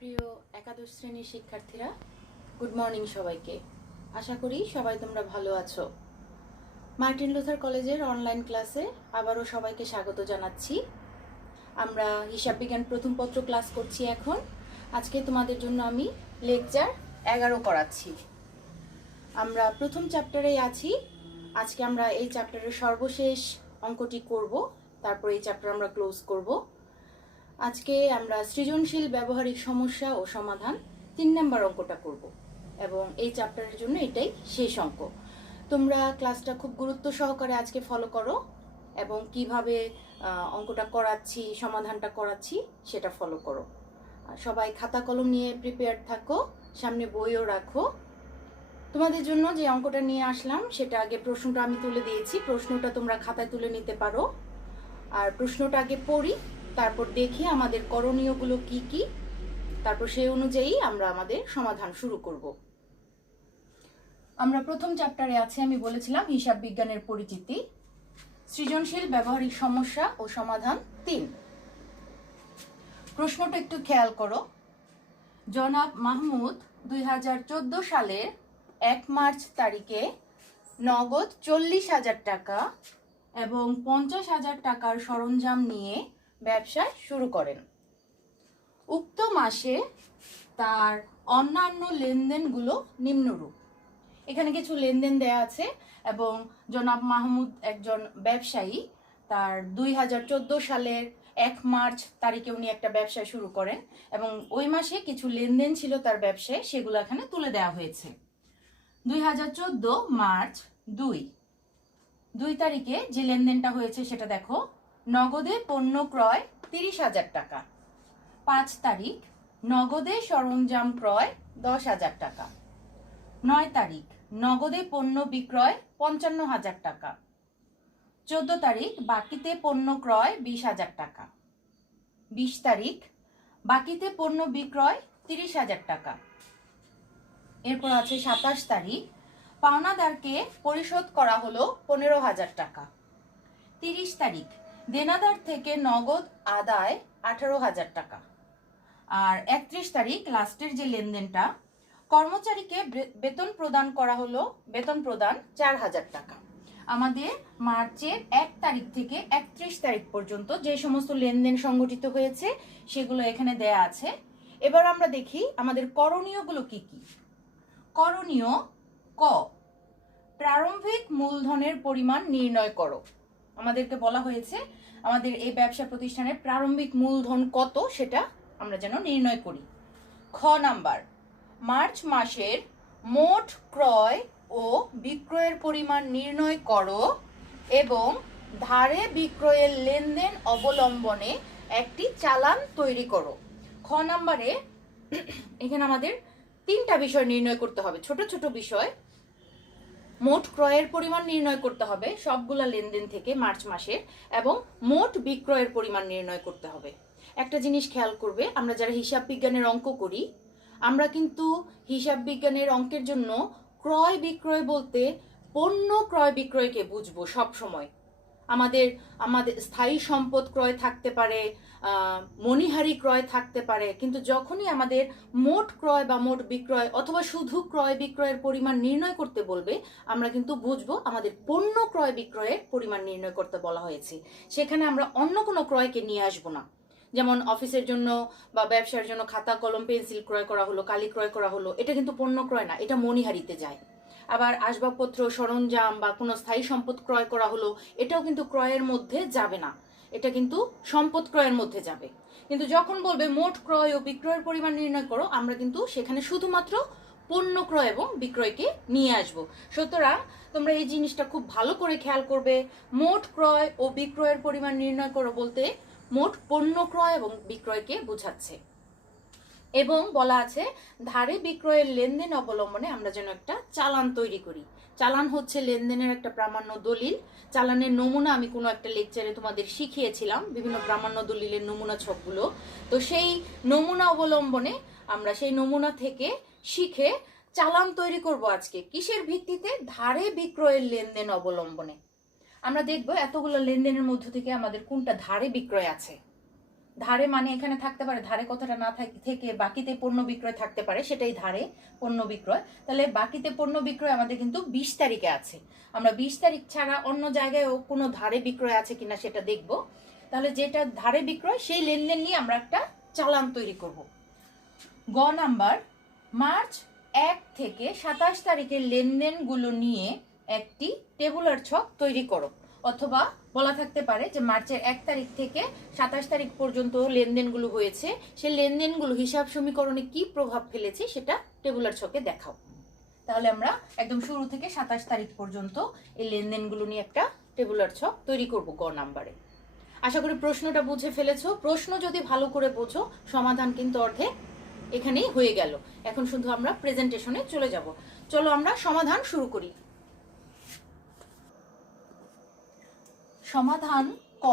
প্রিয় একাদশ শ্রেণীর শিক্ষার্থীরা, গুড মর্নিং সবাইকে। আশা করি সবাই তোমরা ভালো আছো। মার্টিন লুথার কলেজের অনলাইন ক্লাসে আবারও সবাইকে স্বাগত জানাচ্ছি। আমরা হিসাব বিজ্ঞান প্রথম পত্র ক্লাস করছি এখন। আজকে তোমাদের জন্য আমি লেকচার 11 করাচ্ছি। আমরা প্রথম চ্যাপ্টারেই আছি। আজকে আমরা এই চ্যাপ্টারের সর্বশেষ অঙ্কটি করব, তারপর এই চ্যাপ্টার আমরা ক্লোজ করব। আজকে আমরা সৃজনশীল ব্যবহারিক সমস্যা ও সমাধান 3 নম্বর অঙ্কটা করব এবং এই চ্যাপ্টারের জন্য এটাই শেষ অঙ্ক। তোমরা ক্লাসটা খুব গুরুত্ব সহকারে আজকে ফলো করো এবং কিভাবে অঙ্কটা করাচ্ছি, সমাধানটা করাচ্ছি সেটা ফলো করো। সবাই খাতা কলম নিয়ে প্রিপেয়ার থাকো, সামনে বইও রাখো। তোমাদের জন্য যে অঙ্কটা নিয়ে আসলাম সেটা আগে প্রশ্নটা আমি তুলে দিয়েছি, প্রশ্নটা তোমরা খাতায় তুলে নিতে পারো। আর প্রশ্নটা আগে পড়ি, তারপর দেখি আমাদের করণীয়গুলো কি কি, তারপর সেই অনুযায়ী আমরা আমাদের সমাধান শুরু করব। আমরা প্রথম চ্যাপ্টারে আছি, আমি বলেছিলাম হিসাব বিজ্ঞানের পরিচিতি, সৃজনশীল ব্যবহারিক সমস্যা ও সমাধান 3। প্রশ্নটা একটু খেয়াল করো। জনাব মাহমুদ 2014 সালের 1 মার্চ তারিখে নগদ 40,000 টাকা এবং 50,000 টাকার সরঞ্জাম নিয়ে ব্যবসা শুরু করেন। উক্ত মাসে তার অন্যান্য লেনদেনগুলো নিম্নরূপ। এখানে কিছু লেনদেন দেয়া আছে এবং জনাব মাহমুদ একজন ব্যবসায়ী। তার 2014 সালের 1 মার্চ তারিখে উনি একটা ব্যবসা শুরু করেন এবং ওই মাসে কিছু লেনদেন ছিল তার ব্যবসায়, সেগুলো এখানে তুলে দেওয়া হয়েছে। 2014 মার্চ 2 তারিখে যে লেনদেনটা হয়েছে সেটা দেখো। নগদে পণ্য ক্রয় 30,000 টাকা। 5 তারিখ নগদে সরঞ্জাম ক্রয় 10,000 টাকা। 9 তারিখ নগদে পণ্য বিক্রয় 55,000 টাকা। 14 তারিখ বাকিতে পণ্য ক্রয় 20,000 টাকা। 20 তারিখ বাকিতে পণ্য বিক্রয় 30,000 টাকা। এরপর আছে 27 তারিখ পাওনাদারকে পরিশোধ করা হলো 15,000 টাকা। 30 তারিখ দেনাদার থেকে নগদ আদায় 18,000 টাকা। আর 31 তারিখ লাস্টের যে লেনদেনটা, কর্মচারীকে বেতন প্রদান করা হলো, বেতন প্রদান 4,000 টাকা। আমাদের মার্চের 1 তারিখ থেকে 31 তারিখ পর্যন্ত যে সমস্ত লেনদেন সংগঠিত হয়েছে সেগুলো এখানে দেয়া আছে। এবার আমরা দেখি আমাদের করণীয়গুলো কি কি। করণীয় ক, প্রারম্ভিক মূলধনের পরিমাণ নির্ণয় করো। আমাদেরকে বলা হয়েছে আমাদের এই ব্যবসা প্রতিষ্ঠানের প্রারম্ভিক মূলধন কত সেটা আমরা যেন নির্ণয় করি। খ নাম্বার, মার্চ মাসের মোট ক্রয় ও বিক্রয়ের পরিমাণ নির্ণয় করো এবং ধারে বিক্রয়ের লেনদেন অবলম্বনে একটি চালান তৈরি করো। খ নাম্বারে এখানে আমাদের 3টা বিষয় নির্ণয় করতে হবে, ছোট ছোট বিষয়। মোট ক্রয়ের পরিমাণ নির্ণয় করতে হবে সবগুলা লেনদেন থেকে মার্চ মাসের, এবং মোট বিক্রয়ের পরিমাণ নির্ণয় করতে হবে। একটা জিনিস খেয়াল করবে, আমরা যারা হিসাব বিজ্ঞানের অঙ্ক করি, আমরা কিন্তু হিসাব বিজ্ঞানের অঙ্কের জন্য ক্রয় বিক্রয় বলতে পণ্য ক্রয় বিক্রয়কে বুঝবো সব সময়। আমাদের স্থায়ী সম্পদ ক্রয় থাকতে পারে, মণিহারি ক্রয় থাকতে পারে, কিন্তু যখনই আমাদের মোট ক্রয় বা মোট বিক্রয় অথবা শুধু ক্রয় বিক্রয়ের পরিমাণ নির্ণয় করতে বলবে, আমরা কিন্তু বুঝবো আমাদের পণ্য ক্রয় বিক্রয়ের পরিমাণ নির্ণয় করতে বলা হয়েছে। সেখানে আমরা অন্য কোনো ক্রয়কে নিয়ে আসবো না। যেমন অফিসের জন্য বা ব্যবসার জন্য খাতা কলম পেন্সিল ক্রয় করা হলো, কালি ক্রয় করা হলো, এটা কিন্তু পণ্য ক্রয় না, এটা মণিহারিতে যায়। আবার আসবাবপত্র, সরঞ্জাম বা কোনো স্থায়ী সম্পদ ক্রয় করা হলো, এটাও কিন্তু ক্রয়ের মধ্যে যাবে না, এটা কিন্তু সম্পদ ক্রয়ের মধ্যে যাবে। কিন্তু যখন বলবে মোট ক্রয় ও বিক্রয়ের পরিমাণ নির্ণয় করো, আমরা কিন্তু সেখানে শুধুমাত্র পণ্য ক্রয় এবং বিক্রয়কে নিয়ে আসব। সুতরাং তোমরা এই জিনিসটা খুব ভালো করে খেয়াল করবে। মোট ক্রয় ও বিক্রয়ের পরিমাণ নির্ণয় করো বলতে মোট পণ্য ক্রয় এবং বিক্রয়কে বোঝাচ্ছে। এবং বলা আছে ধারে বিক্রয়ের লেনদেন অবলম্বনে আমরা যেন একটা চালান তৈরি করি। চালান হচ্ছে লেনদেনের একটা প্রামাণ্য দলিল। চালানের নমুনা আমি কোনো একটা লেকচারে তোমাদের শিখিয়েছিলাম, বিভিন্ন প্রামাণ্য দলিলের নমুনা ছকগুলো। তো সেই নমুনা অবলম্বনে আমরা সেই নমুনা থেকে শিখে চালান তৈরি করব আজকে। কিসের ভিত্তিতে? ধারে বিক্রয়ের লেনদেন অবলম্বনে। আমরা দেখব এতগুলো লেনদেনের মধ্য থেকে আমাদের কোনটা ধারে বিক্রয় আছে। ধারে মানে এখানে থাকতে পারে, ধারে কথাটা না থেকে বাকিতে পণ্য বিক্রয় থাকতে পারে, সেটাই ধারে পণ্য বিক্রয়। তাহলে বাকিতে পণ্য বিক্রয় আমাদের কিন্তু 20 তারিখে আছে। আমরা 20 তারিখ ছাড়া অন্য জায়গায়ও কোনো ধারে বিক্রয় আছে কিনা সেটা দেখব। তাহলে যেটা ধারে বিক্রয় সেই লেনদেন নিয়ে আমরা একটা চালান তৈরি করব। গ নাম্বার, মার্চ 1 থেকে 27 তারিখের লেনদেনগুলো নিয়ে একটি টেবুলার ছক তৈরি করো। অথবা বলা থাকতে পারে যে মার্চের 1 তারিখ থেকে 27 তারিখ পর্যন্ত লেনদেনগুলো হয়েছে, সেই লেনদেনগুলো হিসাব সমীকরণে কি প্রভাব ফেলেছে সেটা টেবুলার ছকে দেখাও। তাহলে আমরা একদম শুরু থেকে 27 তারিখ পর্যন্ত এই লেনদেনগুলো নিয়ে একটা টেবুলার ছক তৈরি করব গ নাম্বারে। আশা করি প্রশ্নটা বুঝে ফেলেছো। প্রশ্ন যদি ভালো করে বোঝো, সমাধান কিন্তু অর্ধেক এখানেই হয়ে গেল। এখন শুধু আমরা প্রেজেন্টেশনে চলে যাব। চলো আমরা সমাধান শুরু করি। সমাধান ক,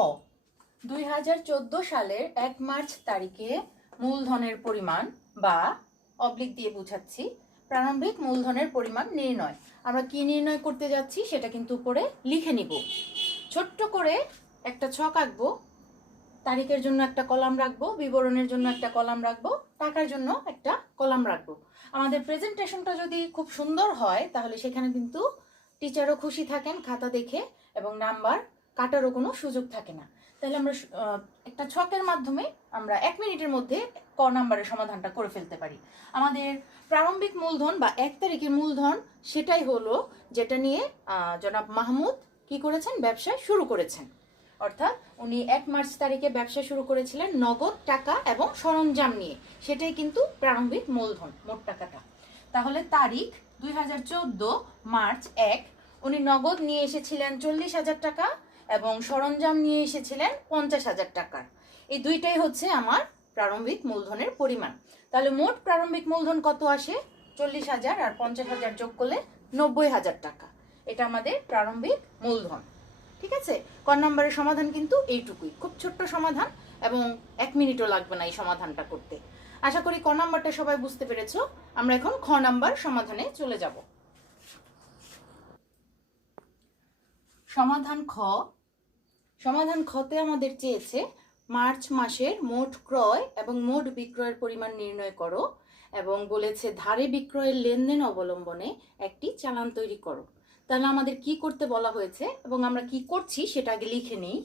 2014 সালের 1 মার্চ তারিখে মূলধনের পরিমাণ বা অবলিক দিয়ে বুঝাচ্ছি প্রারম্ভিক মূলধনের পরিমাণ নির্ণয়। আমরা কি নির্ণয় করতে যাচ্ছি সেটা কিন্তু উপরে লিখে নিব। ছোট্ট করে একটা ছক আঁকবো, তারিখের জন্য একটা কলাম রাখবো, বিবরণের জন্য একটা কলাম রাখবো, টাকার জন্য একটা কলাম রাখবো। আমাদের প্রেজেন্টেশনটা যদি খুব সুন্দর হয় তাহলে সেখানে কিন্তু টিচারও খুশি থাকেন খাতা দেখে, এবং নাম্বার কাটারও কোনো সুযোগ থাকে না। তাহলে আমরা একটা ছকের মাধ্যমে আমরা 1 মিনিটের মধ্যে ক নাম্বারের সমাধানটা করে ফেলতে পারি। আমাদের প্রারম্ভিক মূলধন বা 1 তারিখের মূলধন সেটাই হলো যেটা নিয়ে জনাব মাহমুদ কি করেছেন, ব্যবসা শুরু করেছেন। অর্থাৎ উনি 1 মার্চ তারিখে ব্যবসা শুরু করেছিলেন নগদ টাকা এবং সরঞ্জাম নিয়ে, সেটাই কিন্তু প্রারম্ভিক মূলধন, মোট টাকাটা। তাহলে তারিখ 2014 মার্চ 1, উনি নগদ নিয়ে এসেছিলেন 40,000 টাকা এবং সরঞ্জাম নিয়ে এসেছিলেন 50,000 টাকার। এই দুইটাই হচ্ছে আমার প্রারম্ভিক মূলধনের পরিমাণ। তাহলে মোট প্রারম্ভিক মূলধন কত আসে, 40,000 আর 50,000 যোগ করলে 90,000 টাকা। এটা আমাদের প্রারম্ভিক মূলধন। ঠিক আছে, ক নম্বরের সমাধান কিন্তু এইটুকুই, খুব ছোট্ট সমাধান এবং 1 মিনিটও লাগবে না এই সমাধানটা করতে। আশা করি ক নাম্বারটা সবাই বুঝতে পেরেছো। আমরা এখন খ নাম্বার সমাধানে চলে যাব। সমাধান খ, সমাধান খতে আমাদের চেয়েছে মার্চ মাসের মোট ক্রয় এবং মোট বিক্রয়ের পরিমাণ নির্ণয় করো, এবং বলেছে ধারে বিক্রয়ের লেনদেন অবলম্বনে একটি চালান তৈরি করো। তাহলে আমাদের কি করতে বলা হয়েছে এবং আমরা কি করছি সেটা আগে লিখে নিই।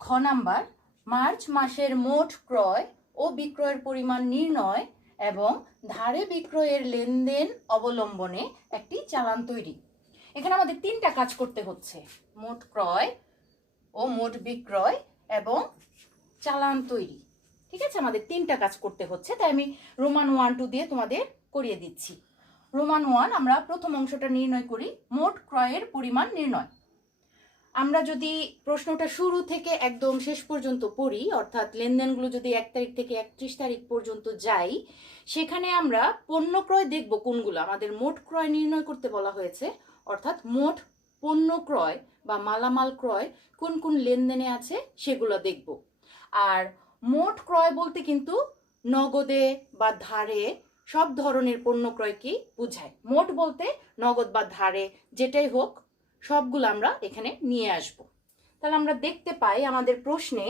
খ নাম্বার, মার্চ মাসের মোট ক্রয় ও বিক্রয়ের পরিমাণ নির্ণয় এবং ধারে বিক্রয়ের লেনদেন অবলম্বনে একটি চালান তৈরি। এখানে আমাদের 3টা কাজ করতে হচ্ছে, মোট ক্রয় ও মোট বিক্রয় এবং চালান তৈরি। ঠিক আছে, আমাদের 3টা কাজ করতে হচ্ছে, তাই আমি রোমান 1, 2 দিয়ে তোমাদের করিয়ে দিচ্ছি। রোমান 1, আমরা প্রথম অংশটা নির্ণয় করি, মোট ক্রয়ের পরিমাণ নির্ণয়। আমরা যদি প্রশ্নটা শুরু থেকে একদম শেষ পর্যন্ত পড়ি, অর্থাৎ লেনদেনগুলো যদি 1 তারিখ থেকে 31 তারিখ পর্যন্ত যাই, সেখানে আমরা পণ্য ক্রয় দেখব কোনগুলো। আমাদের মোট ক্রয় নির্ণয় করতে বলা হয়েছে, অর্থাৎ মোট পণ্য ক্রয় বা মালামাল ক্রয় কোন কোন লেনদেনে আছে সেগুলো দেখব। আর মোট ক্রয় বলতে কিন্তু নগদে বা ধারে সব ধরনের পণ্য ক্রয়কে বোঝায়। মোট বলতে নগদ বা ধারে যেটাই হোক সবগুলো আমরা এখানে নিয়ে আসব। তাহলে আমরা দেখতে পাই আমাদের প্রশ্নে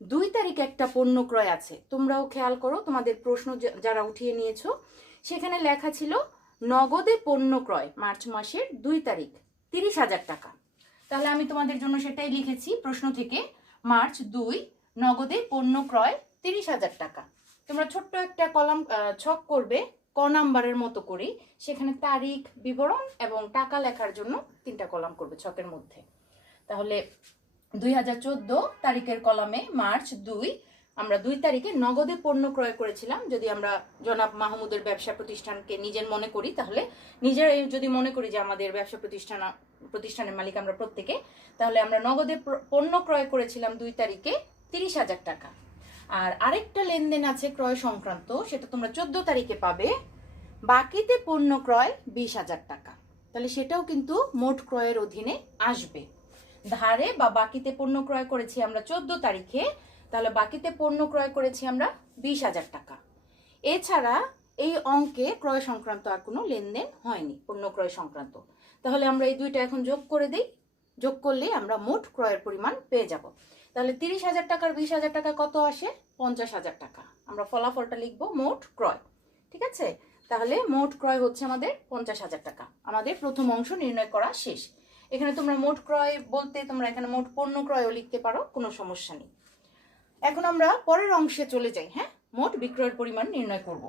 2 তারিখে একটা পণ্য ক্রয় আছে। তোমরাও খেয়াল করো, তোমাদের প্রশ্ন যারা উঠিয়ে নিয়েছো সেখানে লেখা ছিল নগদে পণ্য ক্রয় মার্চ মাসের 2 তারিখ 30,000 টাকা। তাহলে আমি তোমাদের জন্য সেটাই লিখেছি প্রশ্ন থেকে, মার্চ 2 নগদে পণ্য ক্রয় 30,000 টাকা। তোমরা ছোট্ট একটা কলাম ছক করবে ক নাম্বারের মতো করেই, সেখানে তারিখ, বিবরণ এবং টাকা লেখার জন্য 3টা কলাম করবে ছকের মধ্যে। তাহলে 2014 তারিখের কলামে মার্চ 2, আমরা 2 তারিখে নগদে পণ্য ক্রয় করেছিলাম। যদি আমরা জনাব মাহমুদের ব্যবসা প্রতিষ্ঠানকে নিজের মনে করি, তাহলে নিজের যদি মনে করি যে আমাদের ব্যবসা প্রতিষ্ঠানের মালিক আমরা প্রত্যেকে, তাহলে আমরা নগদে পণ্য ক্রয় করেছিলাম 2 তারিখে 30,000 টাকা। আর আরেকটা লেনদেন আছে ক্রয় সংক্রান্ত, সেটা তোমরা 14 তারিখে পাবে, বাকিতে পণ্য ক্রয় 20,000 টাকা। তাহলে সেটাও কিন্তু মোট ক্রয়ের অধীনে আসবে। ধারে বা বাকিতে পণ্য ক্রয় করেছি আমরা 14 তারিখে, তাহলে বাকিতে পণ্য ক্রয় করেছি আমরা 20,000 টাকা। এছাড়া এই অঙ্কে ক্রয় সংক্রান্ত আর কোনো লেনদেন হয়নি, পণ্য ক্রয় সংক্রান্ত। তাহলে আমরা এই দুইটা এখন যোগ করে দিই, যোগ করলে আমরা মোট ক্রয়ের পরিমাণ পেয়ে যাব। তাহলে 30,000 টাকার 20,000 টাকা কত আসে? 50,000 টাকা। আমরা ফলাফলটা লিখবো মোট ক্রয়। ঠিক আছে, তাহলে মোট ক্রয় হচ্ছে আমাদের 50,000 টাকা। আমাদের প্রথম অংশ নির্ণয় করা শেষ। এখানে তোমরা মোট ক্রয় বলতে তোমরা এখানে মোট পণ্য ক্রয়ও লিখতে পারো, কোনো সমস্যা নেই। এখন আমরা পরের অংশে চলে যাই। হ্যাঁ, মোট বিক্রয়ের পরিমাণ নির্ণয় করব।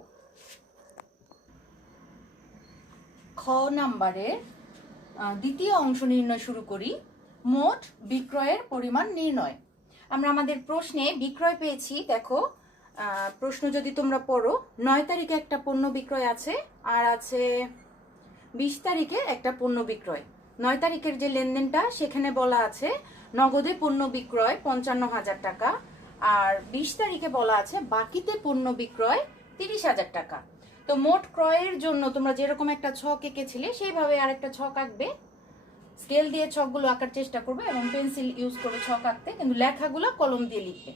খ নাম্বারের দ্বিতীয় অংশ নির্ণয় শুরু করি। মোট বিক্রয়ের পরিমাণ নির্ণয়। আমরা আমাদের প্রশ্নে বিক্রয় পেয়েছি। দেখো, প্রশ্ন যদি তোমরা পড়ো, 9 তারিখে একটা পণ্য বিক্রয় আছে, আর আছে 20 তারিখে একটা পণ্য বিক্রয়। 9 তারিখের যে লেনদেনটা সেখানে বলা আছে নগদে পণ্য বিক্রয় 55,000 টাকা, আর 20 তারিখে বলা আছে বাকিতে পণ্য বিক্রয় 30,000 টাকা। তো মোট ক্রয়ের জন্য তোমরা যেরকম একটা ছক এঁকেছিলে সেইভাবে আরেকটা ছক আঁকবে। স্কেল দিয়ে ছকগুলো আঁকার চেষ্টা করবে এবং পেন্সিল ইউজ করে ছক আঁকতে, কিন্তু লেখাগুলো কলম দিয়ে লিখবে।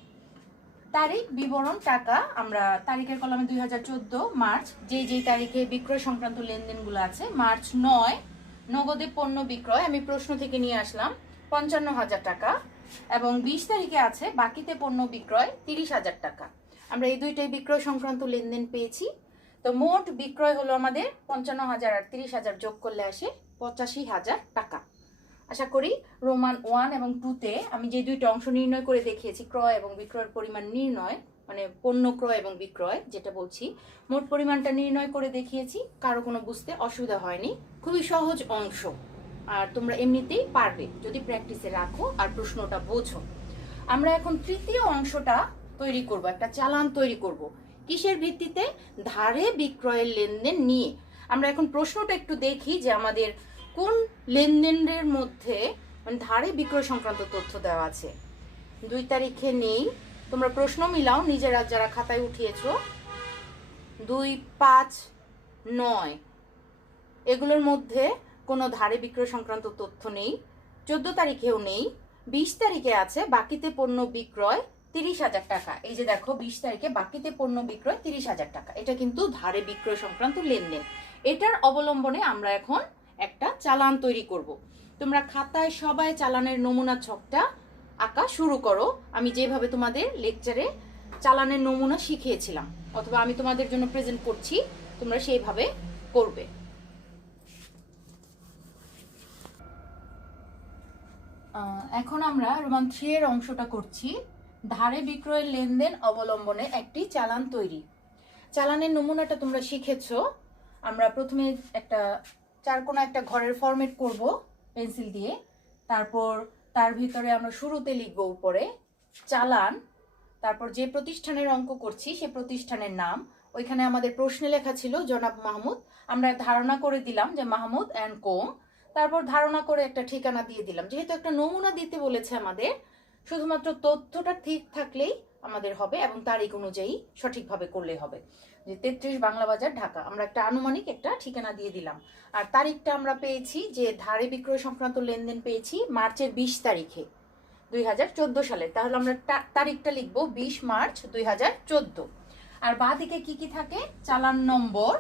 তারিখ, বিবরণ, টাকা। আমরা তারিখের কলমে 2014 মার্চ, যেই তারিখে বিক্রয় সংক্রান্ত লেনদেনগুলো আছে। মার্চ 9 নগদে পণ্য বিক্রয়, আমি প্রশ্ন থেকে নিয়ে আসলাম, 55,000 টাকা, এবং 20 তারিখে আছে বাকিতে পণ্য বিক্রয় 30,000 টাকা। আমরা এই দুইটাই বিক্রয় সংক্রান্ত লেনদেন পেয়েছি। তো মোট বিক্রয় হলো আমাদের 55,000 আর 30,000 যোগ করলে আসে 85,000 টাকা। আশা করি রোমান 1 এবং 2-তে আমি যে দুইটা অংশ নির্ণয় করে দেখিয়েছি, ক্রয় এবং বিক্রয়ের পরিমাণ নির্ণয়, মানে পণ্য ক্রয় এবং বিক্রয় যেটা বলছি, মোট পরিমাণটা নির্ণয় করে দেখিয়েছি। কারো কোনো বুঝতে অসুবিধা হয়নি, খুবই সহজ অংশ, আর তোমরা এমনিতেই পারবে যদি প্র্যাকটিসে রাখো আর প্রশ্নটা বোঝো। আমরা এখন তৃতীয় অংশটা তৈরি করব, একটা চালান তৈরি করব। কিসের ভিত্তিতে? ধারে বিক্রয়ের লেনদেন নিয়ে। আমরা এখন প্রশ্নটা একটু দেখি যে আমাদের কোন লেনদেনের মধ্যে মানে ধারে বিক্রয় সংক্রান্ত তথ্য দেওয়া আছে। 2 তারিখে নেই, তোমরা প্রশ্ন মিলাও নিজেরা যারা খাতায় উঠিয়েছো। 2, 5, 9 এগুলোর মধ্যে কোনো ধারে বিক্রয় সংক্রান্ত তথ্য নেই। 14 তারিখেও নেই। 20 তারিখে আছে বাকিতে পণ্য বিক্রয় 30,000 টাকা। এই যে দেখো, 20 তারিখে বাকিতে পণ্য বিক্রয় 30,000 টাকা। এটা কিন্তু ধারে বিক্রয় সংক্রান্ত লেনদেন। এটার অবলম্বনে আমরা এখন একটা চালান তৈরি করব। তোমরা খাতায় সবাই চালানের নমুনা ছকটা আঁকা শুরু করো। আমি যেভাবে তোমাদের লেকচারে চালানের নমুনা শিখিয়েছিলাম, অথবা আমি তোমাদের জন্য প্রেজেন্ট করছি, তোমরা সেইভাবে করবে। এখন আমরা রোমান 3 এর অংশটা করছি। ধারে বিক্রয়ের লেনদেন অবলম্বনে একটি চালান তৈরি। চালানের নমুনাটা তোমরা শিখেছো। আমরা প্রথমে একটা চারকোনা একটা ঘরের ফরম্যাট করব পেন্সিল দিয়ে। তারপর তার ভিতরে আমরা শুরুতে লিখব উপরে চালান, তারপর যে প্রতিষ্ঠানের অঙ্ক করছি সে প্রতিষ্ঠানের নাম। ওইখানে আমাদের প্রশ্নে লেখা ছিল জনাব মাহমুদ, আমরা ধারণা করে দিলাম যে মাহমুদ অ্যান্ড কোং। তারপর ধারণা করে একটা ঠিকানা দিয়ে দিলাম। যেহেতু একটা নমুনা দিতে বলেছে আমাদের, শুধুমাত্র তথ্যটা ঠিক থাকলেই আমাদের হবে এবং তারিখ অনুযায়ী সঠিকভাবে করলেই হবে। যে 33 বাংলা বাজার, ঢাকা, আমরা একটা আনুমানিক একটা ঠিকানা দিয়ে দিলাম। আর তারিখটা আমরা পেয়েছি যে ধারে বিক্রয় সংক্রান্ত লেনদেন পেয়েছি মার্চের 20 তারিখে 2014 সালে। তাহলে আমরা তারিখটা লিখবো 20 মার্চ 2014। আর বাঁদিকে কি কি থাকে? চালান নম্বর,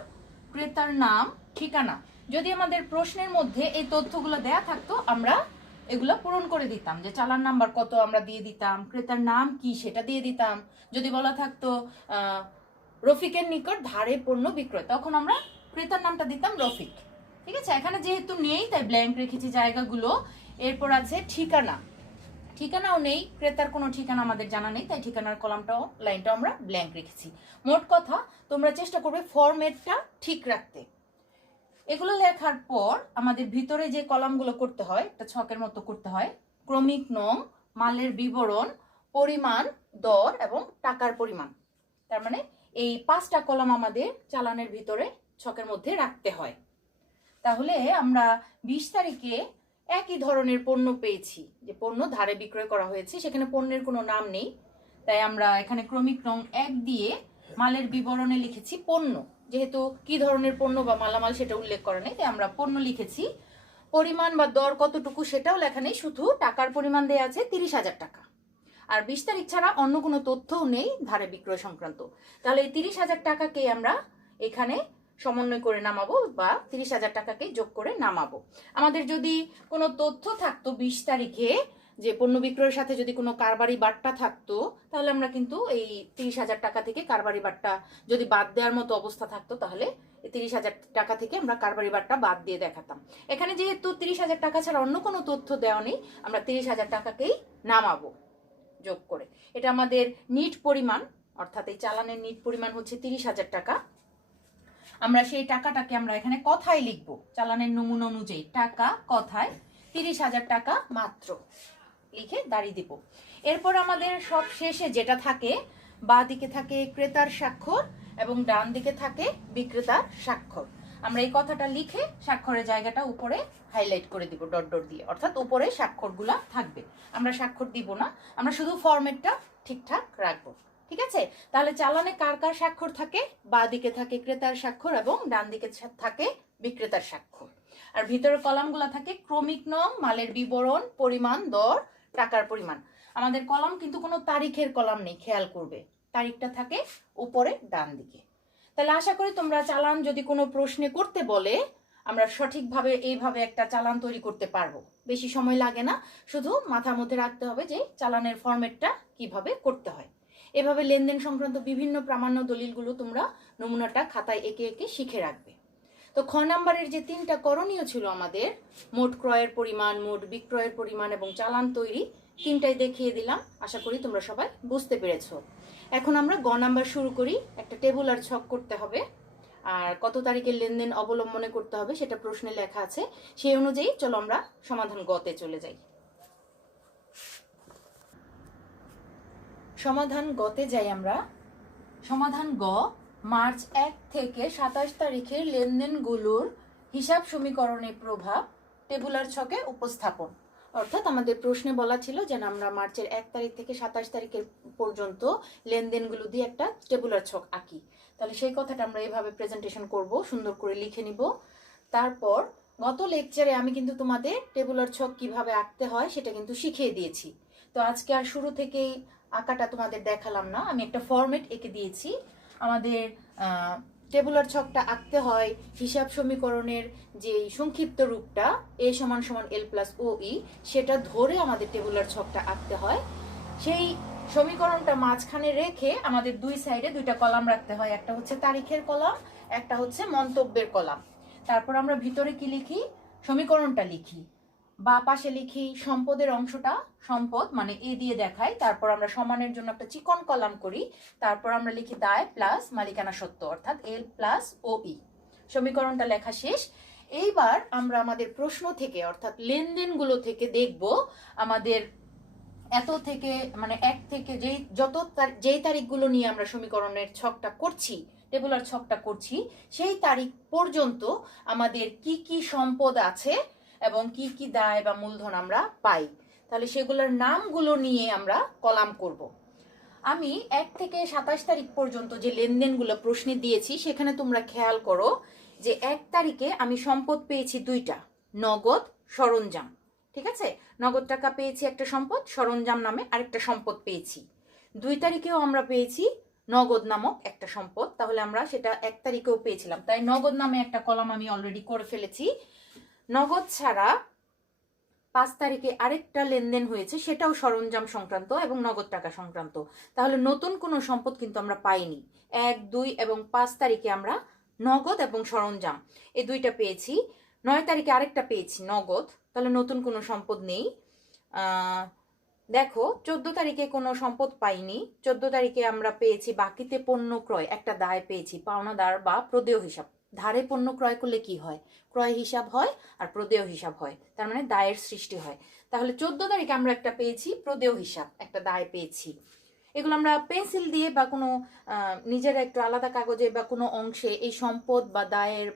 ক্রেতার নাম, ঠিকানা। যদি আমাদের প্রশ্নের মধ্যে এই তথ্যগুলো দেয়া থাকতো আমরা এগুলো পূরণ করে দিতাম, যে চালান নাম্বার কত আমরা দিয়ে দিতাম, ক্রেতার নাম কি সেটা দিয়ে দিতাম। যদি বলা থাকতো রফিকের নিকট ধারে পণ্য বিক্রয়, তখন আমরা ক্রেতার নামটা দিতাম রফিক। ঠিক আছে, এখানে যেহেতু নেই তাই ব্ল্যাঙ্ক রেখেছি জায়গাগুলো। এরপর আছে ঠিকানা, ঠিকানাও নেই, ক্রেতার কোনো ঠিকানা আমাদের জানা নেই, তাই ঠিকানার কলামটাও লাইনটাও আমরা ব্ল্যাঙ্ক রেখেছি। মোট কথা তোমরা চেষ্টা করবে ফরম্যাটটা ঠিক রাখতে। এগুলো লেখার পর আমাদের ভিতরে যে কলামগুলো করতে হয়, একটা ছকের মতো করতে হয়। ক্রমিক নং, মালের বিবরণ, পরিমাণ, দর এবং টাকার পরিমাণ। তার মানে এই 5টা কলাম আমাদের চালানের ভিতরে ছকের মধ্যে রাখতে হয়। তাহলে আমরা 20 তারিখে একই ধরনের পণ্য পেয়েছি, যে পণ্য ধারে বিক্রয় করা হয়েছে, সেখানে পণ্যের কোনো নাম নেই, তাই আমরা এখানে ক্রমিক নং 1 দিয়ে মালের বিবরণে লিখেছি পণ্য। যেহেতু কি ধরনের পণ্য বা মালামাল সেটা উল্লেখ করা নেই, তাই আমরা পণ্য লিখেছি। পরিমাণ বা দর কতটুকু সেটাও লেখা নেই, শুধু টাকার পরিমাণ দেওয়া আছে 30,000 টাকা। আর 20 তারিখ ছাড়া অন্য কোনো তথ্যও নেই ধারে বিক্রয় সংক্রান্ত। তাহলে এই 30,000 টাকাকে আমরা এখানে সমন্বয় করে নামাবো, বা 30,000 টাকাকে যোগ করে নামাবো। আমাদের যদি কোনো তথ্য থাকতো 20 তারিখে যে পণ্য বিক্রয়ের সাথে যদি কোনো কারবারি বাট্টা থাকতো তাহলে আমরা কিন্তু এই 30,000 টাকা থেকে কারবারি বাট্টা যদি বাদ দেওয়ার মতো অবস্থা থাকতো তাহলে 30,000 টাকা থেকে আমরা কারবারি বাট্টা বাদ দিয়ে দেখাতাম। এখানে যেহেতু 30,000 টাকা ছাড়া অন্য কোনো তথ্য দেওয়া নেই, আমরা 30,000 টাকাকেই নামাবো যোগ করে। এটা আমাদের নিট পরিমাণ, অর্থাৎ এই চালানের নিট পরিমাণ হচ্ছে 30,000 টাকা। আমরা সেই টাকাটাকে আমরা এখানে কথায় লিখবো, চালানের নমুনা অনুযায়ী টাকা কথায় 30,000 টাকা মাত্র লিখে দাঁড়িয়ে দিব। এরপর আমাদের সব শেষে যেটা থাকে, বাঁ দিকে থাকে ক্রেতার স্বাক্ষর এবং ডান দিকে থাকে বিক্রেতার স্বাক্ষর। আমরা এই কথাটা লিখে স্বাক্ষরের জায়গাটা উপরে হাইলাইট করে দিব ডট ডট দিয়ে, অর্থাৎ উপরে স্বাক্ষরগুলা থাকবে, আমরা স্বাক্ষর দিব না, আমরা শুধু ফরম্যাটটা ঠিকঠাক রাখবো। ঠিক আছে, তাহলে চালানে কার কার স্বাক্ষর থাকে? বাঁ দিকে থাকে ক্রেতার স্বাক্ষর এবং ডান দিকে থাকে বিক্রেতার স্বাক্ষর। আর ভিতরের কলামগুলো থাকে ক্রমিক নং, মালের বিবরণ, পরিমাণ, দর, টাকার পরিমাণ। আমাদের কলাম কিন্তু কোনো তারিখের কলাম নেই, খেয়াল করবে তারিখটা থাকে উপরে ডান দিকে। তাহলে আশা করি তোমরা চালান যদি কোনো প্রশ্নে করতে বলে আমরা সঠিকভাবে এইভাবে একটা চালান তৈরি করতে পারবো। বেশি সময় লাগে না, শুধু মাথার মধ্যে রাখতে হবে যে চালানের ফরম্যাটটা কিভাবে করতে হয়। এভাবে লেনদেন সংক্রান্ত বিভিন্ন প্রামাণ্য দলিলগুলো তোমরা নমুনাটা খাতায় এঁকে এঁকে শিখে রাখবে। তো খ নাম্বারের যে 3টা করণীয় ছিল আমাদের, মোট ক্রয়ের পরিমাণ, মোট বিক্রয়ের পরিমাণ এবং চালান তৈরি, 3টাই দেখিয়ে দিলাম। আশা করি তোমরা সবাই বুঝতে পেরেছো। এখন আমরা গ নাম্বার শুরু করি। একটা টেবুলার ছক করতে হবে, আর কত তারিখের লেনদেন অবলম্বনে করতে হবে সেটা প্রশ্নে লেখা আছে। সেই অনুযায়ী চলো আমরা সমাধান গতে চলে যাই। সমাধান গতে যাই আমরা। সমাধান গ, মার্চ 1 থেকে 27 তারিখের লেনদেনগুলোর হিসাব সমীকরণের প্রভাব টেবুলার ছকে উপস্থাপন। অর্থাৎ আমাদের প্রশ্নে বলা ছিল যে আমরা মার্চের 1 তারিখ থেকে 27 তারিখের পর্যন্ত লেনদেনগুলো দিয়ে একটা টেবুলার ছক আঁকি। তাহলে সেই কথাটা আমরা এইভাবে প্রেজেন্টেশন করব, সুন্দর করে লিখে নিব। তারপর গত লেকচারে আমি কিন্তু তোমাদের টেবুলার ছক কিভাবে আঁকতে হয় সেটা কিন্তু শিখিয়ে দিয়েছি। তো আজকে আর শুরু থেকেই আঁকাটা তোমাদের দেখালাম না, আমি একটা ফরম্যাট এঁকে দিয়েছি। আমাদের টেবুলার ছকটা আঁকতে হয় হিসাব সমীকরণের যে সংক্ষিপ্ত রূপটা a = l+OE, সেটা ধরে আমাদের টেবুলার ছকটা আঁকতে হয়। সেই সমীকরণটা মাঝখানে রেখে আমাদের দুই সাইডে 2টা কলাম রাখতে হয়, একটা হচ্ছে তারিখের কলাম, একটা হচ্ছে মন্তব্যের কলাম। তারপর আমরা ভিতরে কি লিখি? সমীকরণটা লিখি। বা পাশে লিখি সম্পদের অংশটা, সম্পদ মানে এ দিয়ে দেখাই। তারপর আমরা সমানের জন্য একটা চিকন কলাম করি। তারপর আমরা লিখি দায় প্লাস মালিকানা সত্ত্ব, অর্থাৎ l+OE। সমীকরণটা লেখা শেষ। এইবার আমরা আমাদের প্রশ্ন থেকে, অর্থাৎ লেনদেনগুলো থেকে দেখব আমাদের এত থেকে মানে 1 থেকে যেই তারিখগুলো নিয়ে আমরা সমীকরণের ছকটা করছি, টেবুলার ছকটা করছি, সেই তারিখ পর্যন্ত আমাদের কি কি সম্পদ আছে এবং কি কি দায় বা মূলধন আমরা পাই। তাহলে সেগুলোর নামগুলো নিয়ে আমরা কলাম করব। আমি 1 থেকে 27 তারিখ পর্যন্ত যে লেনদেনগুলো প্রশ্নে দিয়েছি সেখানে তোমরা খেয়াল করো যে 1 তারিখে আমি সম্পদ পেয়েছি 2টা, নগদ, সরঞ্জাম। ঠিক আছে, নগদ টাকা পেয়েছি একটা সম্পদ, সরঞ্জাম নামে আরেকটা সম্পদ পেয়েছি। 2 তারিখেও আমরা পেয়েছি নগদ নামক একটা সম্পদ, তাহলে আমরা সেটা 1 তারিখেও পেয়েছিলাম। তাই নগদ নামে একটা কলাম আমি অলরেডি করে ফেলেছি। নগদ ছাড়া 5 তারিখে আরেকটা লেনদেন হয়েছে, সেটাও সরঞ্জাম সংক্রান্ত এবং নগদ টাকা সংক্রান্ত। তাহলে নতুন কোনো সম্পদ কিন্তু আমরা পাইনি। 1, 2 এবং 5 তারিখে আমরা নগদ এবং সরঞ্জাম এই 2টা পেয়েছি। 9 তারিখে আরেকটা পেয়েছি নগদ, তাহলে নতুন কোনো সম্পদ নেই। দেখো 14 তারিখে কোনো সম্পদ পাইনি। 14 তারিখে আমরা পেয়েছি বাকিতে পণ্য ক্রয়, একটা দায় পেয়েছি, পাওনাদার বা প্রদেয় হিসাব। ধারে পণ্য ক্রয় করলে কি হয়? ক্রয় হিসাব হয় আর প্রদেয় হিসাব হয়, তার মানে দায়ের সৃষ্টি হয়। তাহলে 14 তারিখে আমরা একটা পেয়েছি প্রদেয় হিসাব, একটা দায় পেয়েছি। এগুলো আমরা পেন্সিল দিয়ে বা কোনো নিজের একটু আলাদা কাগজে বা কোনো অংশে এই সম্পদ বা দায়ের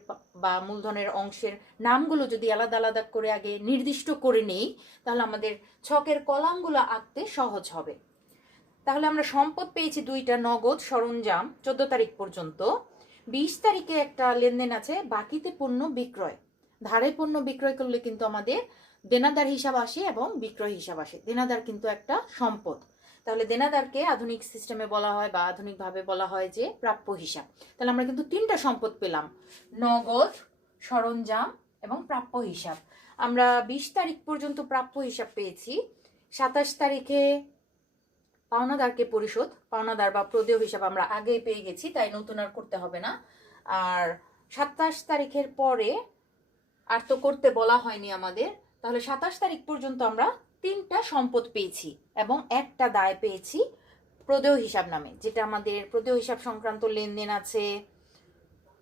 বা মূলধনের অংশের নামগুলো যদি আলাদা আলাদা করে আগে নির্দিষ্ট করে নেই তাহলে আমাদের ছকের কলামগুলো আঁকতে সহজ হবে। তাহলে আমরা সম্পদ পেয়েছি 2টা, নগদ, সরঞ্জাম 14 তারিখ পর্যন্ত। 20 তারিখে একটা লেনদেন আছে বাকিতে পণ্য বিক্রয়। ধারে পণ্য বিক্রয় করলে কিন্তু আমাদের দেনাদার হিসাব আসে এবং বিক্রয় হিসাব আসে। দেনাদার কিন্তু একটা সম্পদ, তাহলে দেনাদারকে আধুনিক সিস্টেমে বলা হয় বা আধুনিকভাবে বলা হয় যে প্রাপ্য হিসাব। তাহলে আমরা কিন্তু 3টা সম্পদ পেলাম, নগদ, সরঞ্জাম এবং প্রাপ্য হিসাব। আমরা 20 তারিখ পর্যন্ত প্রাপ্য হিসাব পেয়েছি। 27 তারিখে পাওনাদারকে পরিশোধ, পাওনাদার বা প্রদেয় হিসাব আমরা আগেই পেয়ে গেছি, তাই নতুন আর করতে হবে না। আর 27 তারিখের পরে আর তো করতে বলা হয়নি আমাদের, তাহলে 27 তারিখ পর্যন্ত আমরা 3টা সম্পদ পেয়েছি এবং একটা দায় পেয়েছি প্রদেয় হিসাব নামে, যেটা আমাদের প্রদেয় হিসাব সংক্রান্ত লেনদেন আছে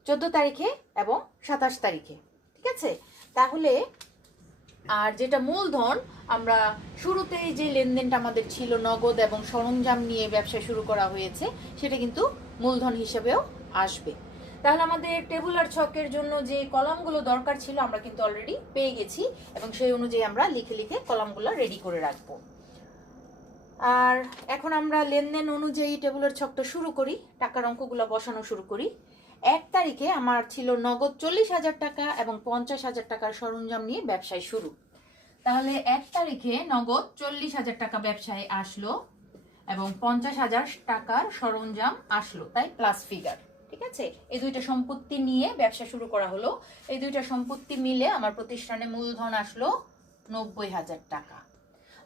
14 তারিখে এবং 27 তারিখে। ঠিক আছে, তাহলে আর যেটা মূলধন, আমরা শুরুতেই যে লেনদেনটা আমাদের ছিল নগদ এবং সরঞ্জাম নিয়ে ব্যবসা শুরু করা হয়েছে, সেটা কিন্তু মূলধন হিসেবেও আসবে। তাহলে আমাদের টেবুলার ছকের জন্য যে কলামগুলো দরকার ছিল আমরা কিন্তু অলরেডি পেয়ে গেছি, এবং সেই অনুযায়ী আমরা লিখে লিখে কলামগুলো রেডি করে রাখবো। আর এখন আমরা লেনদেন অনুযায়ী টেবুলার ছকটা শুরু করি, টাকার অঙ্কগুলো বসানো শুরু করি। 1 তারিখে আমার ছিল নগদ 40,000 টাকা এবং 50,000 টাকার সরঞ্জাম নিয়ে ব্যবসায় শুরু। তাহলে 1 তারিখে নগদ 40,000 টাকা ব্যবসায় আসলো এবং 50,000 টাকার সরঞ্জাম আসলো, তাই প্লাস ফিগার। ঠিক আছে, এই দুইটা সম্পত্তি নিয়ে ব্যবসা শুরু করা হলো। এই দুইটা সম্পত্তি মিলে আমার প্রতিষ্ঠানে মূলধন আসলো 90,000 টাকা।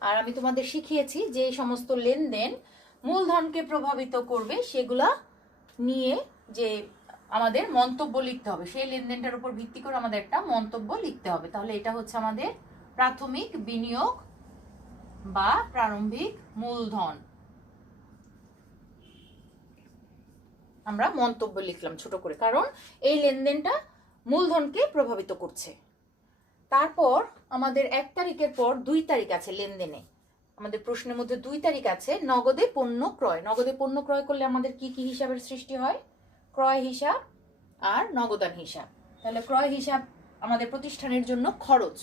আর আমি তোমাদের শিখিয়েছি যে সমস্ত লেনদেন মূলধনকে প্রভাবিত করবে সেগুলা নিয়ে যে আমাদের মন্তব্য লিখতে হবে, সেই লেনদেনটার উপর ভিত্তি করে আমাদের একটা মন্তব্য লিখতে হবে। তাহলে এটা হচ্ছে আমাদের প্রাথমিক বিনিয়োগ বা প্রারম্ভিক মূলধন। আমরা মন্তব্য লিখলাম ছোট করে, কারণ এই লেনদেনটা মূলধনকে প্রভাবিত করছে। তারপর আমাদের 1 তারিখের পর 2 তারিখ আছে লেনদেনে। আমাদের প্রশ্নের মধ্যে 2 তারিখ আছে নগদে পণ্য ক্রয়। নগদে পণ্য ক্রয় করলে আমাদের কি কি হিসাবের সৃষ্টি হয়? ক্রয় হিসাব আর নগদান হিসাব। তাহলে ক্রয় হিসাব আমাদের প্রতিষ্ঠানের জন্য খরচ।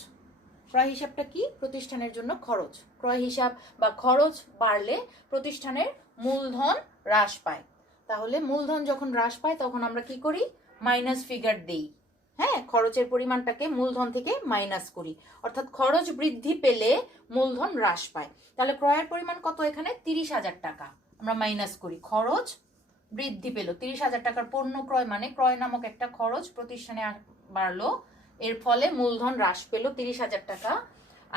ক্রয় হিসাবটা কি? প্রতিষ্ঠানের জন্য খরচ। ক্রয় হিসাব বা খরচ বাড়লে প্রতিষ্ঠানের মূলধন হ্রাস পায়। তাহলে মূলধন যখন হ্রাস পায় তখন আমরা কি করি? মাইনাস ফিগার দেই। হ্যাঁ, খরচের পরিমাণটাকে মূলধন থেকে মাইনাস করি, অর্থাৎ খরচ বৃদ্ধি পেলে মূলধন হ্রাস পায়। তাহলে ক্রয়ের পরিমাণ কত? এখানে 30,000 টাকা। আমরা মাইনাস করি, খরচ বৃদ্ধি পেল। 30,000 টাকার পণ্য ক্রয় মানে ক্রয় নামক একটা খরচ প্রতিষ্ঠানে বাড়লো, এর ফলে মূলধন হ্রাস পেল 30,000 টাকা।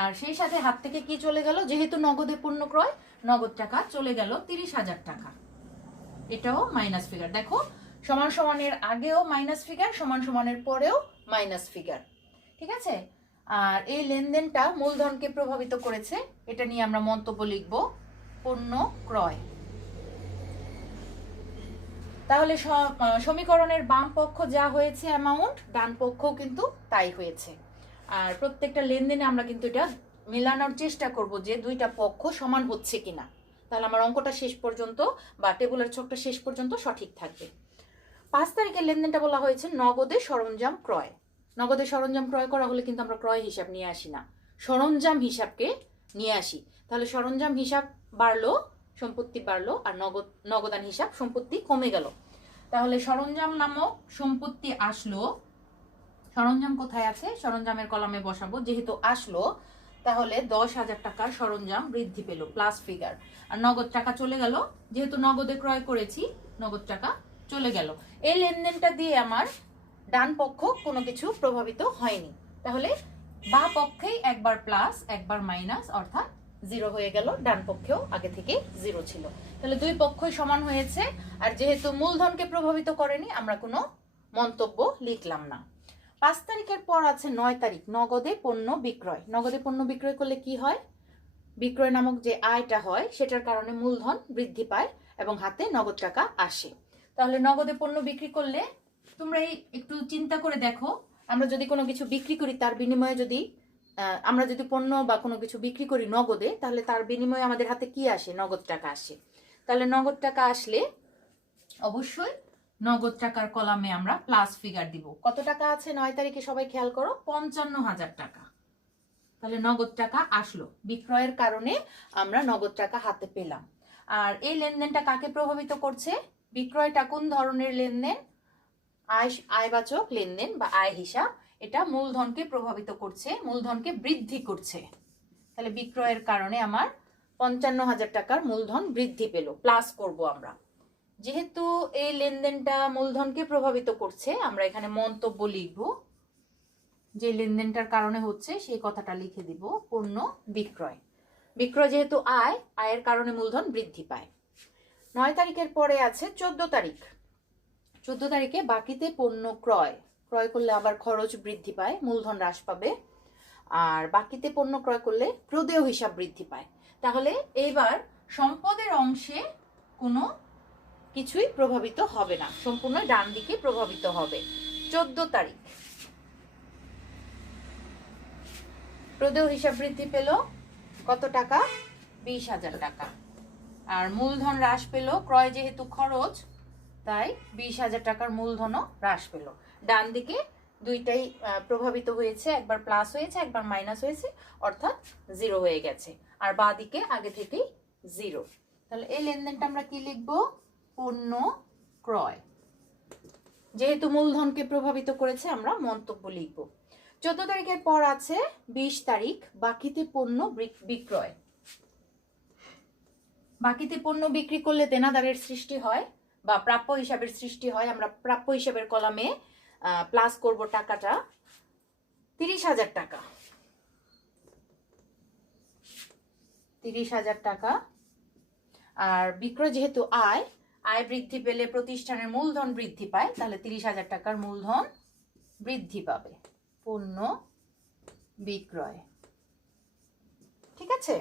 আর সেই সাথে হাত থেকে কি চলে গেল? যেহেতু নগদে পণ্য ক্রয়, নগদ টাকা চলে গেল 30,000 টাকা। এটাও মাইনাস ফিগার। দেখো, সমান সমানের আগেও মাইনাস ফিগার, সমান সমানের পরেও মাইনাস ফিগার। ঠিক আছে, আর এই লেনদেনটা মূলধনকে প্রভাবিত করেছে, এটা নিয়ে আমরা মন্তব্য লিখব পণ্য ক্রয়। তাহলে সমীকরণের বাম পক্ষ যা হয়েছে অ্যামাউন্ট, ডান পক্ষও কিন্তু তাই হয়েছে। আর প্রত্যেকটা লেনদেনে আমরা কিন্তু এটা মেলানোর চেষ্টা করব যে দুইটা পক্ষ সমান হচ্ছে কিনা। তাহলে আমার অঙ্কটা শেষ পর্যন্ত বা টেবুলার ছকটা শেষ পর্যন্ত সঠিক থাকবে। 5 তারিখের লেনদেনটা বলা হয়েছে নগদে সরঞ্জাম ক্রয়। নগদে সরঞ্জাম ক্রয় করা হলে কিন্তু আমরা ক্রয় হিসাব নিয়ে আসি না, সরঞ্জাম হিসাবকে নিয়ে আসি। তাহলে সরঞ্জাম হিসাব বাড়লো, সম্পত্তি বাড়লো, আর নগদান হিসাব সম্পত্তি কমে গেল। তাহলে সরঞ্জাম নামক সম্পত্তি আসলো। সরঞ্জাম কোথায় আছে? সরঞ্জামের কলামে বসাবো। যেহেতু আসলো, তাহলে 10,000 টাকার সরঞ্জাম বৃদ্ধি পেল, প্লাস ফিগার। আর নগদ টাকা চলে গেল, যেহেতু নগদে ক্রয় করেছি, নগদ টাকা চলে গেল। এই লেনদেনটা দিয়ে আমার ডান পক্ষ কোনো কিছু প্রভাবিত হয়নি। তাহলে বা পক্ষেই একবার প্লাস একবার মাইনাস, অর্থাৎ 0 হয়ে গেল। ডান পক্ষেও আগে থেকে 0 ছিল। তাহলে দুই পক্ষই সমান হয়েছে। আর যেহেতু মূলধনকে প্রভাবিত করেনি, আমরা কোনো মন্তব্য লিখলাম না। 5 তারিখের পর আছে 9 তারিখ, নগদে পণ্য বিক্রয়। নগদে পণ্য বিক্রয় করলে কি হয়? বিক্রয় নামক যে আয়টা হয় সেটার কারণে মূলধন বৃদ্ধি পায় এবং হাতে নগদ টাকা আসে। তাহলে নগদে পণ্য বিক্রি করলে তোমরা একটু চিন্তা করে দেখো, আমরা যদি কোনো কিছু বিক্রি করি, তার বিনিময়ে যদি আমরা যদি পণ্য বা কোনো কিছু বিক্রি করি নগদে, তাহলে তার বিনিময়ে আমাদের হাতে কি আসে? নগদ টাকা আসে। তাহলে নগদ টাকা আসলে অবশ্যই নগদ টাকার কলামে আমরা প্লাস ফিগার দিব। কত টাকা আছে 9 তারিখে? সবাই খেয়াল করো, 55,000 টাকা। তাহলে নগদ টাকা আসলো, বিক্রয়ের কারণে আমরা নগদ টাকা হাতে পেলাম। আর এই লেনদেনটা কাকে প্রভাবিত করছে? বিক্রয়টা কোন ধরনের লেনদেন? আয়বাচক লেনদেন বা আয় হিসাব। এটা মূলধনকে প্রভাবিত করছে, মূলধনকে বৃদ্ধি করছে। তাহলে বিক্রয়ের কারণে আমার 55,000 টাকার মূলধন বৃদ্ধি পেল, প্লাস করব আমরা। যেহেতু এই লেনদেনটা মূলধনকে প্রভাবিত করছে, আমরা এখানে মন্তব্য লিখব, যে লেনদেনটার কারণে হচ্ছে সেই কথাটা লিখে দিব, পণ্য বিক্রয়। বিক্রয় যেহেতু আয়, আয়ের কারণে মূলধন বৃদ্ধি পায়। 9 তারিখের পরে আছে 14 তারিখ। 14 তারিখে বাকিতে পণ্য ক্রয় করলে আবার খরচ বৃদ্ধি পায়, মূলধন হ্রাস পাবে। আর বাকিতে পণ্য ক্রয় করলে প্রদেয় হিসাব বৃদ্ধি পায়। তাহলে এইবার সম্পদের অংশে কোনো কিছুই প্রভাবিত হবে না, সম্পূর্ণ ডান দিকে প্রভাবিত হবে। 14 তারিখ প্রদেয় হিসাব বৃদ্ধি পেল কত টাকা? 20,000 টাকা। আর মূলধন হ্রাস পেল, ক্রয় যেহেতু খরচ তাই 20,000 টাকার মূলধনও হ্রাস পেল। ডান দিকে দুইটাই প্রভাবিত হয়েছে, একবার প্লাস হয়েছে একবার মাইনাস হয়েছে, অর্থাৎ 0 হয়ে গেছে। আর বাঁ দিকে আগে থেকেই 0। তাহলে এই লেনদেনটা আমরা কি লিখবো? পণ্য ক্রয়। যেহেতু মূলধনকে প্রভাবিত করেছে আমরা মন্তব্য লিখব। 14 তারিখের পর আছে 20 তারিখ, বাকিতে পণ্য বিক্রয়। বাকিতে পণ্য বিক্রি করলে দেনাদারের সৃষ্টি হয় বা প্রাপ্য হিসাবের সৃষ্টি হয়। আমরা প্রাপ্য হিসাবের কলামে প্লাস করব টাকাটা 30,000 টাকা। 30,000 টাকা। আর বিক্রয় যেহেতু আয়, আয় বৃদ্ধি পেলে প্রতিষ্ঠানের মূলধন বৃদ্ধি পায়, তাহলে 30,000 টাকার মূলধন বৃদ্ধি পাবে। পণ্য বিক্রয়। ঠিক আছে,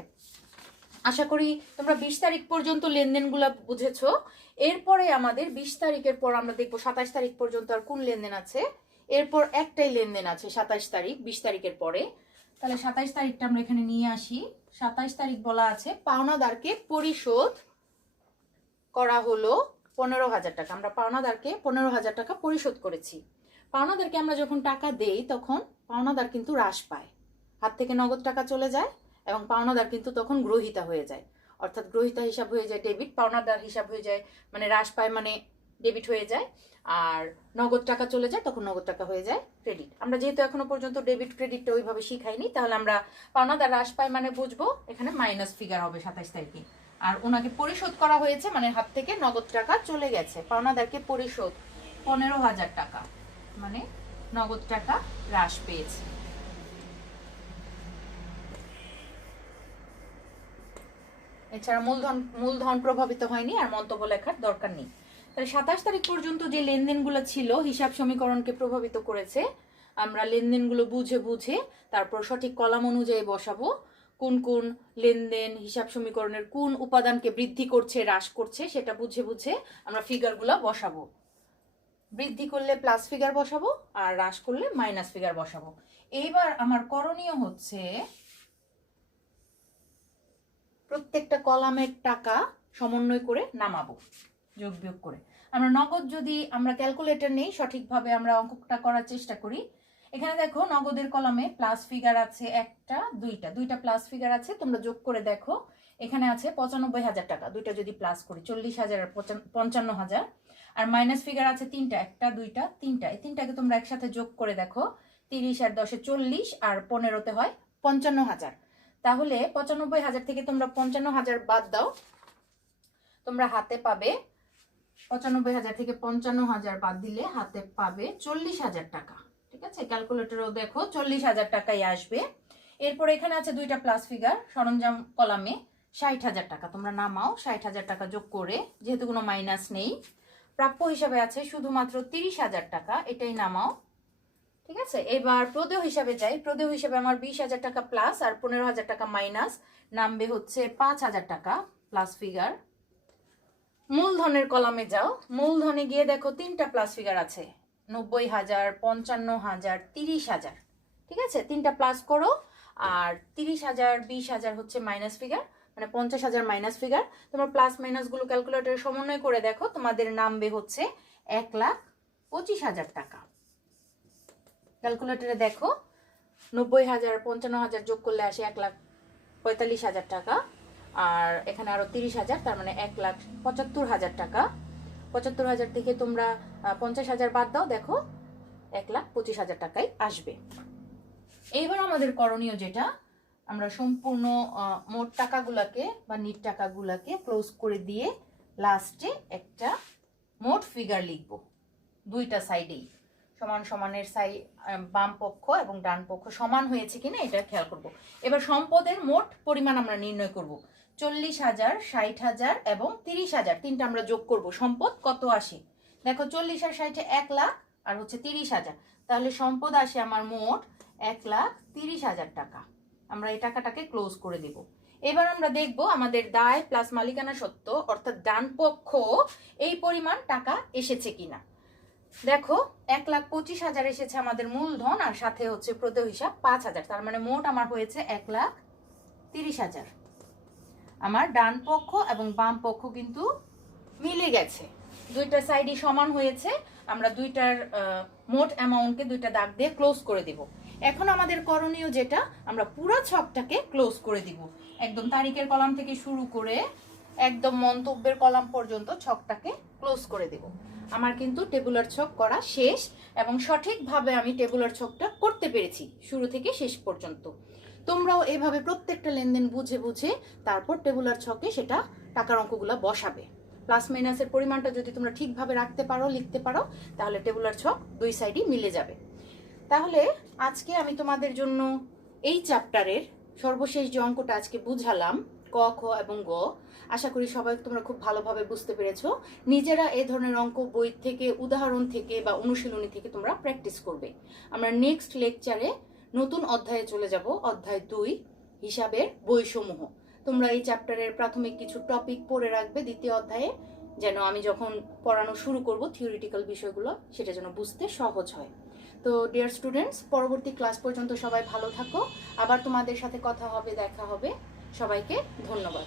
আশা করি তোমরা 20 তারিখ পর্যন্ত লেনদেনগুলো বুঝেছো। এরপরে আমাদের 20 তারিখের পর আমরা দেখবো 27 তারিখ পর্যন্ত আর কোন লেনদেন আছে। এরপর একটাই লেনদেন আছে 27 তারিখ, 20 তারিখের পরে। তাহলে 27 তারিখটা আমরা এখানে নিয়ে আসি। 27 তারিখ বলা আছে পাওনাদারকে পরিশোধ করা হলো 15,000 টাকা। আমরা পাওনাদারকে 15,000 টাকা পরিশোধ করেছি। পাওনাদারকে আমরা যখন টাকা দেই তখন পাওনাদার কিন্তু হ্রাস পায়, হাত থেকে নগদ টাকা চলে যায় এবং পাওনাদার কিন্তু তখন গ্রহীতা হয়ে যায়, অর্থাৎ গ্রহীতা হিসাব হয়ে যায় ডেবিট, পাওনাদার হিসাব হয়ে যায় মানে হ্রাস পায় মানে ডেবিট হয়ে যায়, আর নগদ টাকা চলে যায় তখন নগদ টাকা হয়ে যায় ক্রেডিট। আমরা যেহেতু এখনো পর্যন্ত ডেবিট ক্রেডিটটা ওইভাবে শিখাইনি, তাহলে আমরা পাওনাদার হ্রাস পায় মানে বুঝবো এখানে মাইনাস ফিগার হবে 27 তারিখে। আর ওনাকে পরিশোধ করা হয়েছে মানে হাত থেকে নগদ টাকা চলে গেছে। পাওনাদারকে পরিশোধ 15,000 টাকা মানে নগদ টাকা হ্রাস পেয়েছে। এছাড়া মূলধন প্রভাবিত হয়নি আর মন্তব্য লেখার দরকার নেই। তাহলে 27 তারিখ পর্যন্ত যে লেনদেনগুলো ছিল হিসাব সমীকরণকে প্রভাবিত করেছে, আমরা লেনদেনগুলো বুঝে বুঝে তারপর সঠিক কলাম অনুযায়ী বসাবো। কোন কোন লেনদেন হিসাব সমীকরণের কোন উপাদানকে বৃদ্ধি করছে হ্রাস করছে সেটা বুঝে বুঝে আমরা ফিগারগুলো বসাবো। বৃদ্ধি করলে প্লাস ফিগার বসাবো আর হ্রাস করলে মাইনাস ফিগার বসাবো। এইবার আমার করণীয় হচ্ছে প্রত্যেকটা কলামের টাকা সমন্বয় করে নামাবো, যোগ বিয়োগ করে। আমরা নগদ যদি আমরা ক্যালকুলেটর নেই, সঠিকভাবে আমরা অঙ্কটা করার চেষ্টা করি। এখানে দেখো নগদের কলামে প্লাস ফিগার আছে একটা, দুইটা প্লাস ফিগার আছে, তোমরা যোগ করে দেখো। এখানে আছে 95,000 টাকা, দুইটা যদি প্লাস করি 40,000 আর 55,000। আর মাইনাস ফিগার আছে তিনটা, একটা দুইটা তিনটা, এই তিনটাকে তোমরা একসাথে যোগ করে দেখো। 30 আর 10 40 আর 15তে হয় 55,000। তাহলে 95,000 থেকে তোমরা 55,000 বাদ দাও, তোমরা হাতে পাবে 95,000 থেকে 55,000 বাদ দিলে হাতে পাবে 40,000 টাকা। ঠিক আছে, ক্যালকুলেটরও দেখো 40,000 টাকাই আসবে। এরপর এখানে আছে দুইটা প্লাস ফিগার সরঞ্জাম কলামে 60,000 টাকা, তোমরা নামাও 60,000 টাকা যোগ করে, যেহেতু কোনো মাইনাস নেই। প্রাপ্য হিসাবে আছে শুধুমাত্র 30,000 টাকা, এটাই নামাও। ঠিক আছে, এবার প্রদেয় হিসাবে যাই। প্রদেয় হিসাবে আমার 20,000 টাকা প্লাস আর 15,000 টাকা মাইনাস, নামবে হচ্ছে 5,000 টাকা প্লাস ফিগার। মূলধনের কলামে যাও, মূলধনে গিয়ে দেখো তিনটা প্লাস ফিগার আছে, 90,000, 55,000, 30,000। ঠিক আছে, তিনটা প্লাস করো আর 30,000, 20,000 হচ্ছে মাইনাস ফিগার, মানে 50,000 মাইনাস ফিগার। তোমার প্লাস মাইনাস গুলো ক্যালকুলেটরে সমন্বয় করে দেখো, তোমাদের নামবে হচ্ছে 1,25,000 টাকা। ক্যালকুলেটরে দেখো 90,000, 55,000 যোগ করলে আসে 1,45,000 টাকা, আর এখানে আরো 30,000, তার মানে 1,75,000 টাকা। 75,000 থেকে তোমরা 50,000 বাদ দাও, দেখো 1,25,000 টাকাই আসবে। এইবার আমাদের করণীয় যেটা, আমরা সম্পূর্ণ মোট টাকাগুলাকে বা নিট টাকাগুলাকে ক্লোজ করে দিয়ে লাস্টে একটা মোট ফিগার লিখব দুইটা সাইডেই। সমান সমানের বাম পক্ষ এবং ডান পক্ষ সমান হয়েছে কিনা এটা খেয়াল করব। এবার সম্পদের মোট পরিমাণ আমরা নির্ণয় করব। 40,000, 60,000 এবং 30,000 তিনটা আমরা যোগ করব। সম্পদ কত আসে দেখো, 40 আর 60 1 লাখ আর হচ্ছে 30,000, তাহলে সম্পদ আসে আমার মোট 1,30,000 টাকা। আমরা এই টাকাটাকে ক্লোজ করে দিব। এবার আমরা দেখব আমাদের দায় প্লাস মালিকানা সত্ত্ব অর্থাৎ ডান পক্ষ এই পরিমাণ টাকা এসেছে কিনা। দেখো 1,25,000 এসেছে আমাদের মূলধন, আর সাথে হচ্ছে প্রদেয় হিসাব 5,000, তার মানে মোট আমার হয়েছে 1,30,000। আমার ডান পক্ষ এবং বাম পক্ষ কিন্তু মিলে গেছে, দুইটা সাইডই সমান হয়েছে। আমরা দুইটার মোট অ্যামাউন্টকে দুইটা দাগ দিয়ে ক্লোজ করে দিব। এখন আমাদের করণীয় যেটা, আমরা পুরো ছকটাকে ক্লোজ করে দিব। একদম তারিখের কলাম থেকে শুরু করে একদম মন্তব্যের কলাম পর্যন্ত ছকটাকে ক্লোজ করে দেব। আমার কিন্তু টেবুলার ছক করা শেষ এবং সঠিকভাবে আমি টেবুলার ছকটা করতে পেরেছি শুরু থেকে শেষ পর্যন্ত। তোমরাও এভাবে প্রত্যেকটা লেনদেন বুঝে বুঝে তারপর টেবুলার ছকে সেটা টাকার অঙ্কগুলো বসাবে। প্লাস মাইনাসের পরিমাণটা যদি তোমরা ঠিকভাবে রাখতে পারো, লিখতে পারো, তাহলে টেবুলার ছক দুই সাইডই মিলে যাবে। তাহলে আজকে আমি তোমাদের জন্য এই চ্যাপ্টারের সর্বশেষ যে অঙ্কটা আজকে বুঝালাম, ক, খ এবং গ, আশা করি সবাই তোমরা খুব ভালোভাবে বুঝতে পেরেছো। নিজেরা এই ধরনের অঙ্ক বই থেকে, উদাহরণ থেকে বা অনুশীলনী থেকে তোমরা প্র্যাকটিস করবে। আমরা নেক্সট লেকচারে নতুন অধ্যায়ে চলে যাব, অধ্যায় 2, হিসাবের বইসমূহ। তোমরা এই চ্যাপ্টারের প্রাথমিক কিছু টপিক পড়ে রাখবে দ্বিতীয় অধ্যায়ে, যেন আমি যখন পড়ানো শুরু করব থিওরিটিক্যাল বিষয়গুলো সেটা যেন বুঝতে সহজ হয়। তো ডিয়ার স্টুডেন্টস, পরবর্তী ক্লাস পর্যন্ত সবাই ভালো থাকো। আবার তোমাদের সাথে কথা হবে, দেখা হবে। সবাইকে ধন্যবাদ।